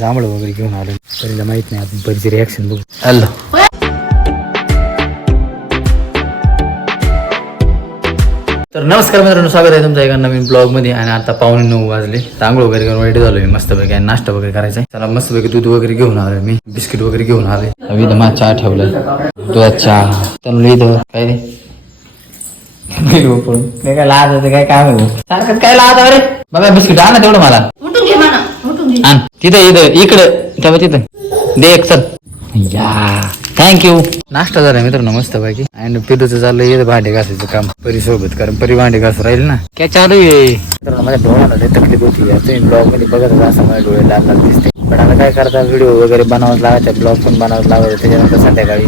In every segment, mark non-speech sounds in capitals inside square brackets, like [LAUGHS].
जांभळं वगैरे घेऊन आलो परीला माहीत नाही आपण परीची रिॲक्शन बघू हॅलो तर नमस्कार मित्रांनो स्वागत आहे तुमचं एका नवीन ब्लॉगमध्ये आणि आता पावणे नऊ वाजले तांबूळ वगैरे करून रेडी झालोय मस्तपैकी आणि नाश्ता वगैरे करायचा आहे त्याला मस्तपैकी दूध वगैरे घेऊन आलोय मी बिस्किट वगैरे घेऊन आलोय इथं माझा चहा ठेवलाय दुधात चहा त्यांना इथं काय रे हो. काय काय लाज होते काय काम आहे सारखं काय लाज रे बघा बिस्किट आण ना तेवढं मला उठून घे म्हणा उठून घे आण. तिथं इथं इकडं. तेव्हा तिथं. दे एक चल. या. थँक्यू नाश्ता झाला मित्रांनो मस्त पैकी आणि पिलूचं चाललं येतं भांडे घासायचं काम. परी सोबत कारण परी भांडे घासू राहील ना. काय चालू आहे? मित्रांनो माझ्या डोळ्याला लय तकलीफ होती. तुम्ही ब्लॉगमध्ये बघत असं माझ्या डोळे लाल लाल दिसते पण आता काय करता व्हिडिओ वगैरे बनवावं लागायचा ब्लॉग पण बनवावं लागत त्याच्यानंतर संध्याकाळी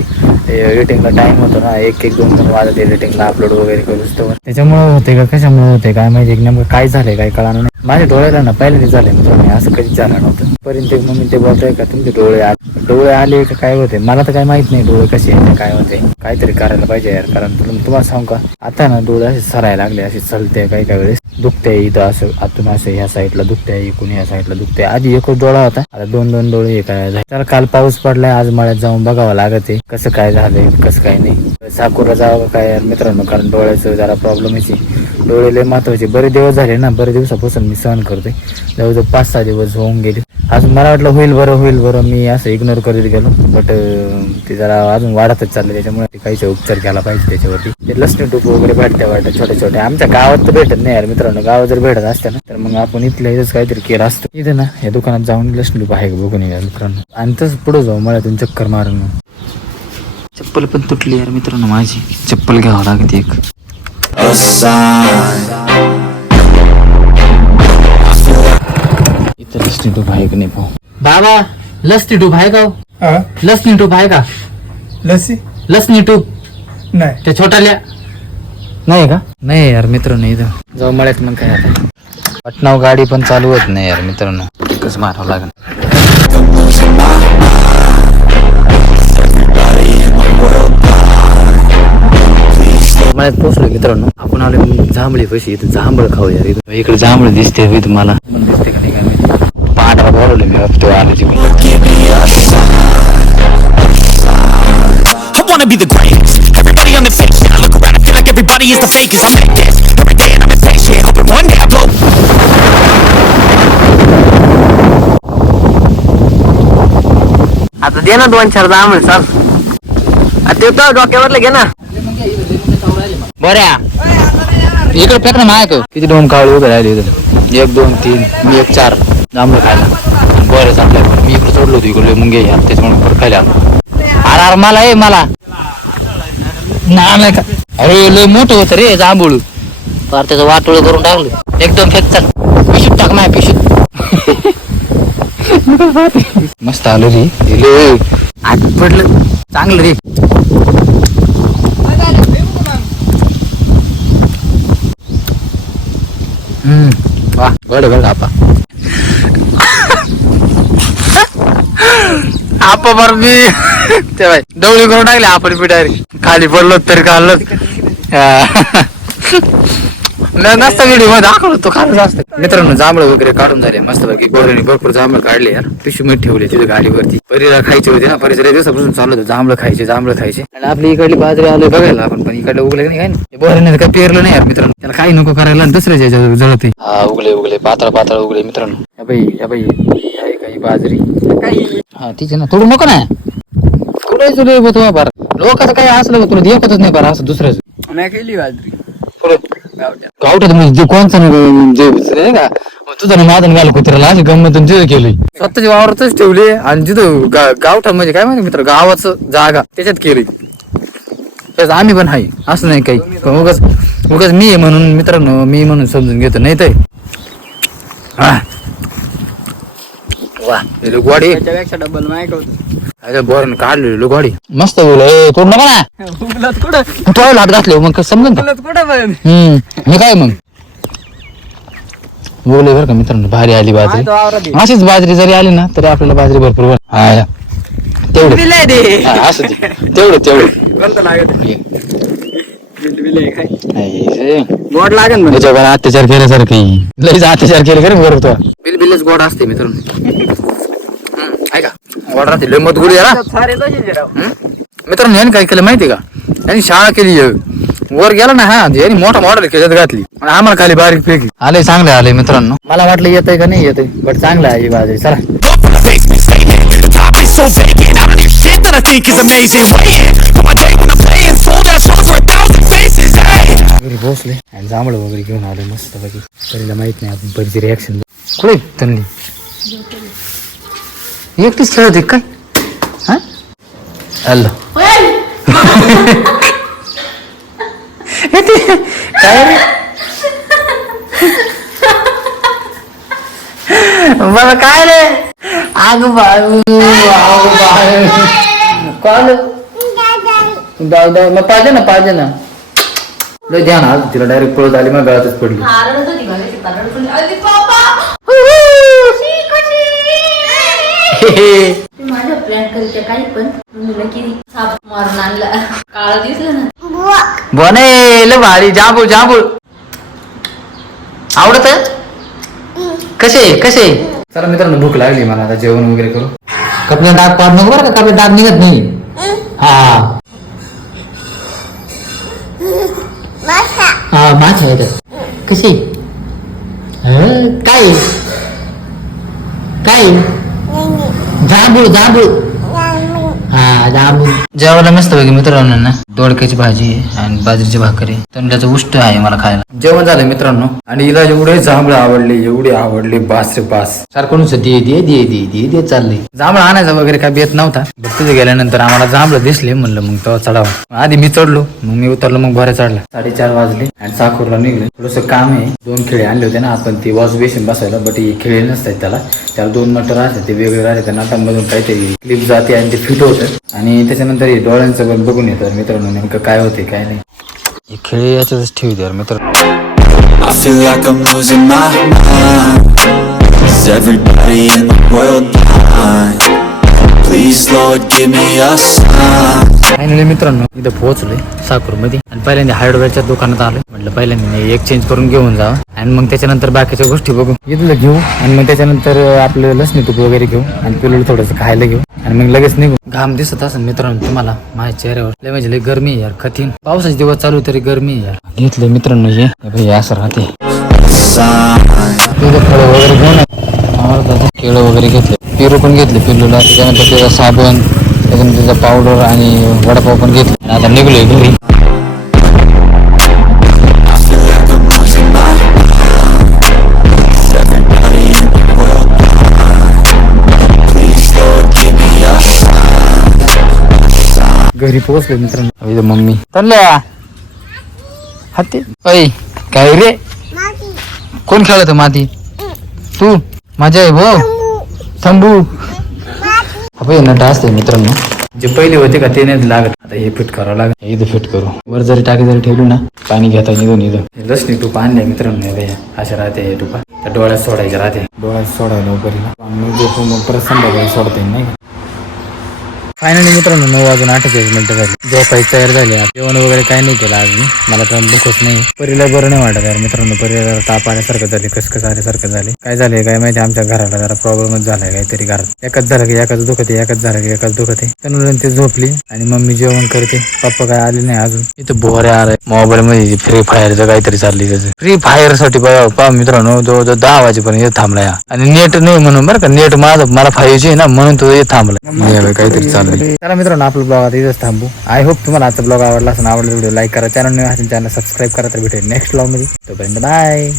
एडिटिंगला टाइम होतो ना एक एक दोन दोन वाजत एडिटिंगला अपलोड वगैरे करूच तर त्याच्यामुळे होते का कशामुळे होते काय माहिती की नेमकं काय झालंय काय कळणार नाही. माझ्या डोळ्याला ना पहिले झाले असं कधीच झालं नव्हतं. पर्यंत मम्मी ते बोलतोय का तुमचे डोळे डोळे आले का काय होते मला तर काय माहीत नाही डोळे कसे येते काय होते काहीतरी करायला पाहिजे यार कारण तुला तुम्हाला सांगू का आता ना डोळे असे सरायला लागले असे चलते काही काही वेळेस. दुखते इथं असं आतून असं ह्या साईडला दुखते इकून ह्या साईडला दुखते आधी एकच डोळा होता आता दोन दोन डोळे हे काय झाले. तर काल पाऊस पडलाय आज मळ्यात जाऊन बघावं लागत आहे कसं काय झालंय कसं काय नाही. साकुरा जावं काय यार मित्रांनो कारण डोळ्याचं जरा प्रॉब्लेमच आहे. डोळे लय महत्त्वाचे. बरे दिवस झाले ना बरे दिवसापासून मी सहन करतोय. जवळजवळ पाच सहा दिवस होऊन गेले. अजून मला वाटलं होईल बरं होईल बरं. मी असं इग्नोर करीत गेलो. बट ते जरा अजून वाढतच चाललं त्याच्यामुळे ते काहीच उपचार केला पाहिजे त्याच्यावरती. ते लसणी टूप वगैरे भेटते वाटत छोटे छोटे. आमच्या गावात तर भेटत नाही यार मित्रांनो. गावात जर भेटत असते ना तर मग आपण इथल्या इथंच काहीतरी केलं असतं. इथं ना या दुकानात जाऊन लसणी टूप आहे का बघून या मित्रांनो. आणि तसं पुढे जाऊ मला तुम्ही चक्कर मारून. चप्पल पण तुटली यार मित्रांनो माझी. चप्पल घ्यावं लागते एक. इथं लसणी टूप आहे का नाही पाहू बाबा लसणी टूप आहे का हो? हा? लसणी टूप आहे का? लस्सी? लसणी टूप नाही. त्या छोटाल्या? नाही का? नाही यार मित्रांनो इथं. जाऊ मळ्यात मग काय आता. पटनाव गाडी पण चालू होत नाही यार मित्रांनो. एकच मारावं लागेल. मळ्यात पोहोचलो मित्रांनो आपण आलो जांभळी पशी इथं जांभळ खाऊ यार इथं इकडे जांभळ दिसते हो मला पण दिसते का नाही पांढरा बोलवलं मी तो आलो तिकडून I wanna be the greatest. Everybody on the fake shit. I look around and feel like everybody is the fakest. I make this every day and I'm impatient. Hoping one day I blow. आता दे ना दोन चार चाल आ, ते तर डोक्यावरलं घे ना बऱ्या. इकडे फेक ना मायक किती दोन काळू उभे राहिले इथं. एक दोन तीन मी एक चार. जांभळ खायला. बरं चांगलं मी इकडे सोडलो होतो इकडे मुंगे यार त्याच्यामुळे परत खायला आलो. अरे अरे मला ये मला. ना नाही का अरे लय मोठं होतं रे जांभूळ. फार त्याचं वाटोळ करून टाकलं. एकदम फेक चाल. पिशूत टाक माय पिशूत [LAUGHS] मस्त आलं रे. लय. आज पडलं. चांगलं रे. वा. बरं बरं आपा आपा बर मी ते बाय डवळी करून टाकले आपण मी खाली पडलो तरी खाल्लं [LAUGHS] नसता व्हिडिओमध्ये दाखवलं तो खालच असतं मित्रांनो जांभळ वगैरे काढून झाले. मस्त पैकी गोऱ्याने भरपूर जांभळ काढले यार पिशवी मध्ये ठेवले तिथे गाडीवरती. परीला खायचे होते ना परीच्या दिवसापासून चालू होतं. जांभळ खायचे जांभळ खायचे. आणि आपली इकडली बाजरी आलो बघायला आपण पण इकडे उगले नाही काय बोऱ्याने काय पेरलं नाही यार मित्रांनो. त्याला काही नको करायला दुसऱ्या दुसऱ्याच्या याच्यावर जळते. हा उगले उगले. पातळ पातळ उगले मित्रांनो. बाई या बाई. आहे काही बाजरी. हा तिचे ना तोडू नको ना. कुठे तुला बघतो बार काही असलं तुला? देखतच नाही बरं असं दुसऱ्याचं. नाही केली बाजरी. गावठात म्हणजे जे कोणचं नाही का? तुझं ना मादन घाल कुत्र्याला अशी गंमत तिथं केली स्वतःच्या वावरातच ठेवली आणि तिथं गा- गावठात म्हणजे काय माहिती मित्र गावाचं जागा त्याच्यात केली. आम्ही पण आहे असं नाही काही. पण उगाच उगाच मी आहे म्हणून मित्रांनो मी म्हणून समजून घेतो नाही तर हा. वा त्याच्यापेक्षा डबल होत. मस्त बोल तोड नका ना. कुठं? हात घातले मग समजून कुठं पण? हम्म हे काय मग? बोलले बरं का मित्रांनो भारी आली बाजरी. तो आवरा दे अशीच बाजरी जरी आली ना तरी आपल्याला बाजरी भरपूर वर- हा. तेवढं. दिलंय हा, असं तेवढं तेवढं. कोणतं लागत ये. मीठ बिलय काय नाही, हे. गोड लागेल म्हणजे त्याच्यावर अत्याचार केल्यासारखं लईच अत्याचार केले खरं बरोबर बिल बिलच गोड असते मित्रांनो. गोड राहते लय मत सारे तसेच आहे. मित्रांनो यांनी काय केलं माहिती का? यांनी शाळा केली आहे. वर गेला ना हा यांनी मोठा मॉडेल त्याच्यात घातली. आणि आम्हाला खाली बारीक फेकी आले चांगले आले मित्रांनो. मला वाटलं येतंय का नाही येतंय बट चांगलं आहे ही बाजरी चला. The basement. The top so vacant. I don't shit that I think is amazing. पोहोचले आणि जांभळं वगैरे घेऊन आले मस्त पैकी परीला माहीत नाही आपण परीची रिॲक्शन कुठे त्यांनी एकटीच खेळत होती काय हा हॅलो काय रे बाबा काय रे आग बाळू आग बाळू कोण दादा मग पाहिजे ना पाहिजे ना लय ध्यान आलं तिला डायरेक्ट पळत आली मग गळातच पडली. आरडत होती बघा ती पारड पण अरे बाबा! ती माझ्या प्लॅन करते काही पण मुलं किती साप मारून आणला. काळा दिसलं ना. बोने लय भारी जांभूळ जांभूळ. आवडत? कसे कसे? चला मित्रांनो भूक लागली मला आता जेवण वगैरे करू कपड्या डाग पाड नको बरं का? कपड्या डाग निघत नाही. हा. हा माछ आहे कशी? हं, काय? काय? जांभूळ. जांभूळ. हा जांभूळ. जेवायला मस्त पैकी मित्रांनो ना. दोडक्याची भाजी आहे आणि बाजरीची भाकरी. तंड्याचं उष्ट आहे मला खायला. जेवण झालं मित्रांनो. आणि हिला एवढे जांभळ आवडले एवढे आवडले बास रे बास. सारखं नुसतं दे दे दे दे दे दे चालले जांभळ आणायचा वगैरे काय बेत नव्हता. तिथे गेल्यानंतर आम्हाला जांभळ दिसले म्हणलं मग तेव्हा चढावं. आधी मी चढलो मग मी उतरलो मग बऱ्या चढला. साडेचार वाजले आणि साखरला निघले. थोडस काम आहे. दोन खेळे आणले होते ना आपण ते वॉश बेसिन बसायला बट हे खेळे नसतात त्याला. त्याला दोन मटर असतात ते वेगळे राहते नाटांमधून काहीतरी क्लिप जाते आणि ते फिट होतं. आणि त्याच्यानंतर हे डोळ्यांचं बघून येतं मित्रांनो. नेमकं काय होते काय नाही. हे खेळे याच्यातच ठेवते यार मित्र. I feel like I'm losing my mind. Is everybody in the world blind? Please Lord give me a sign. Finally मित्रांनो इथं पोहोचलोय साकूरमध्ये. आणि पहिल्यांदा हार्डवेअरच्या दुकानात आलो म्हटलं पहिल्यांदा एक्सचेंज करून घेऊन जावं. आणि मग त्याच्यानंतर बाकीच्या गोष्टी बघू इथलं घेऊ. आणि मग त्याच्यानंतर आपलं लसणी तूप वगैरे घेऊ. आणि पिलूला थोडंसं खायला घेऊ. आणि मग लगेच निघू घाम दिसत असेल मित्रांनो तुम्हाला माझ्या चेहऱ्यावर. लय म्हणजे लय गरमी यार कठीण. पावसाचे दिवस चालू तरी गरमी यार. घेतलं मित्रांनो हे. असं राहते. तुझं फळं वगैरे घेऊन केळं वगैरे घेतले पेरू पण घेतले पिल्लूला. त्याच्यानंतर त्याचा साबण त्याच्यानंतर त्याचा पावडर आणि वडापाव पण घेतले. आता निघलोय घरी. घरी पोहोचले मित्रांनो. इथं मम्मी. चालल्या हाती. ऐ काय रे? कोण खेळत माती? तू? माझ्या आहे भो. शंभू अबे नट असते मित्रांनो. जे पहिले होते का ते नाही लागत. आता हे फिट करावं लागत हे इथं फिट करू. वर जरी टाकी जरी ठेवली ना पाणी घेता निघून इथं. हे लसणी टूप आणले मित्रांनो हे बघा. असे राहते हे टुपा त्या डोळ्यात सोडायचे राहते. डोळ्यात सोडायला मग परत संध्याकाळी सोडता नाही? फायनली मित्रांनो नऊ वाजून अठ्ठेचाळीस मिनिटं झाली. झोपायची तयार झाली जेवण वगैरे काही नाही केलं आज मी मला तर दुखच नाही. परीला बरं नाही वाटत यार. मित्रांनो परीला जरा ताप आल्यासारखं झाले कसकस आल्यासारखं झाले. काय झालंय काय माहिती? आमच्या घराला जरा प्रॉब्लेमच झालाय काहीतरी घरात एकच झालं की एकच दुखत आहे एकच झालं की एकच दुखत आहे त्यानंतर ते झोपली आणि मम्मी जेवण करते. पप्पा काय आले नाही अजून. इथं बोरे आलाय मोबाईल मध्ये फ्री फायरचं काहीतरी चालली त्याचं. फ्री फायरसाठी बघा पहा मित्रांनो जो जो दहा वाजेपर्यंत हा. आणि नेट नाही म्हणून बरं का नेट माझं मला फाईव्ह जी ना म्हणून तो थांबला काहीतरी चला मित्रांनो आपलं ब्लॉग आता इथंच थांबू. आय होप तुम्हाला आजचा ब्लॉग आवडला असेल आवडला व्हिडिओ लाईक करा. चॅनल नाही असेल चॅनल सबस्क्राईब करा तर भेटेल नेक्स्ट ब्लॉगमध्ये. तोपर्यंत बाय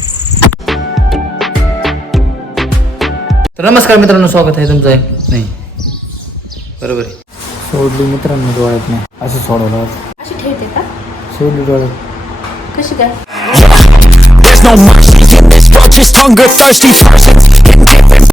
तर नमस्कार मित्रांनो स्वागत आहे तुमचं. नाही बरोबर आहे. सोडली मित्रांनो डोळ्यात नाही असं सोडवलं अशी ठेवते का? सोडली डोळ्यात. कशी काय? There's no mercy in this world, just hunger thirsty versions